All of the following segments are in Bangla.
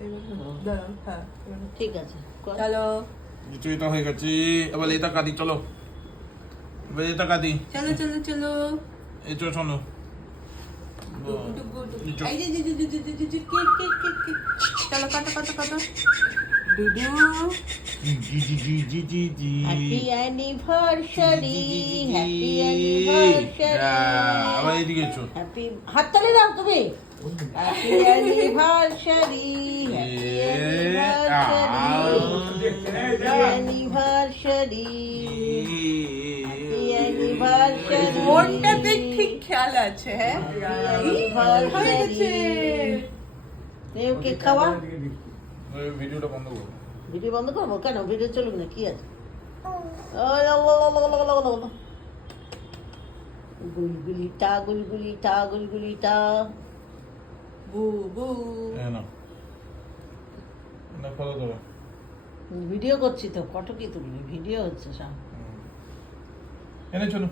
হ্যাঁ ঠিক আছে চলো এটা হয়ে গেছে, এবার এটা কাটি, চলো এবার এটা কাটি। চলো চলো চলো এই তো শোনো, এই যে চলো কাটো কাটো কাটো ডুডু হ্যাপি অ্যানিভার্সারি হ্যাপি অ্যানিভার্সারি আবার এদিকে এসো। হ্যাপি হাততালি দাও তুমি হ্যাপি অ্যানিভার্সারি হ্যাপি অ্যানিভার্সারি মনটাতে ঠিক খেয়াল আছে হ্যাঁ হয়ে গেছে কেক খাওয়া ভিডিওটা বন্ধ করো। ভিডিও বন্ধ করবো কেন ভিডিও চলুক না কি আছে গুলগুলিটা গুলগুলিটা গুলগুলিটা বু বু না না ফলো করো। ভিডিও করছি তো ফটো কি তুলবি ভিডিও হচ্ছে সব এনে চলো।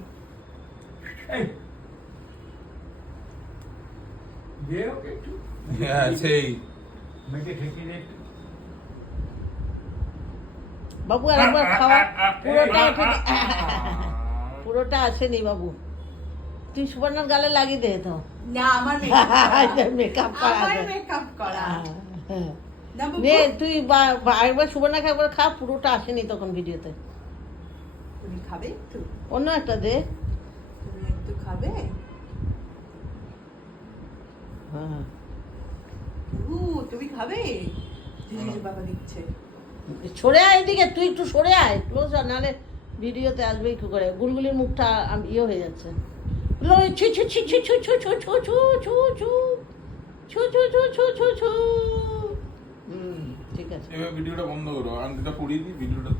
হ্যাঁ সেই বাবু আর একবার খাওয়া পুরোটা আসেনি বাবু তুই সুবর্ণার গালে লাগিয়ে দে তো না আমার মেকআপ করা আমার আছে মেকআপ করা না বাবু নে তুই আরেকবার সুবর্ণাকে একবার খা পুরোটা আসেনি তখন ভিডিওতে তুমি খাবে একটু অন্য একটা দে তুমি একটু খাবে হ্যাঁ তুমি খাবে জিজি বাবা দিচ্ছে সরে আয় এদিকে তুই একটু সরে আয় ক্লোজ আর নাহলে ভিডিওতে আসবে একটু করে গুলগুলির মুখটা ইয়ে হয়ে যাচ্ছে ছু ছু ছু ছু ছু ছু ছু ছু ছু ছু ছু ছু ছু ছু ছু ছু ছু ঠিক আছে এবার ভিডিওটা বন্ধ করো, আন্টিটা পড়িয়ে দিই ভিডিওটা।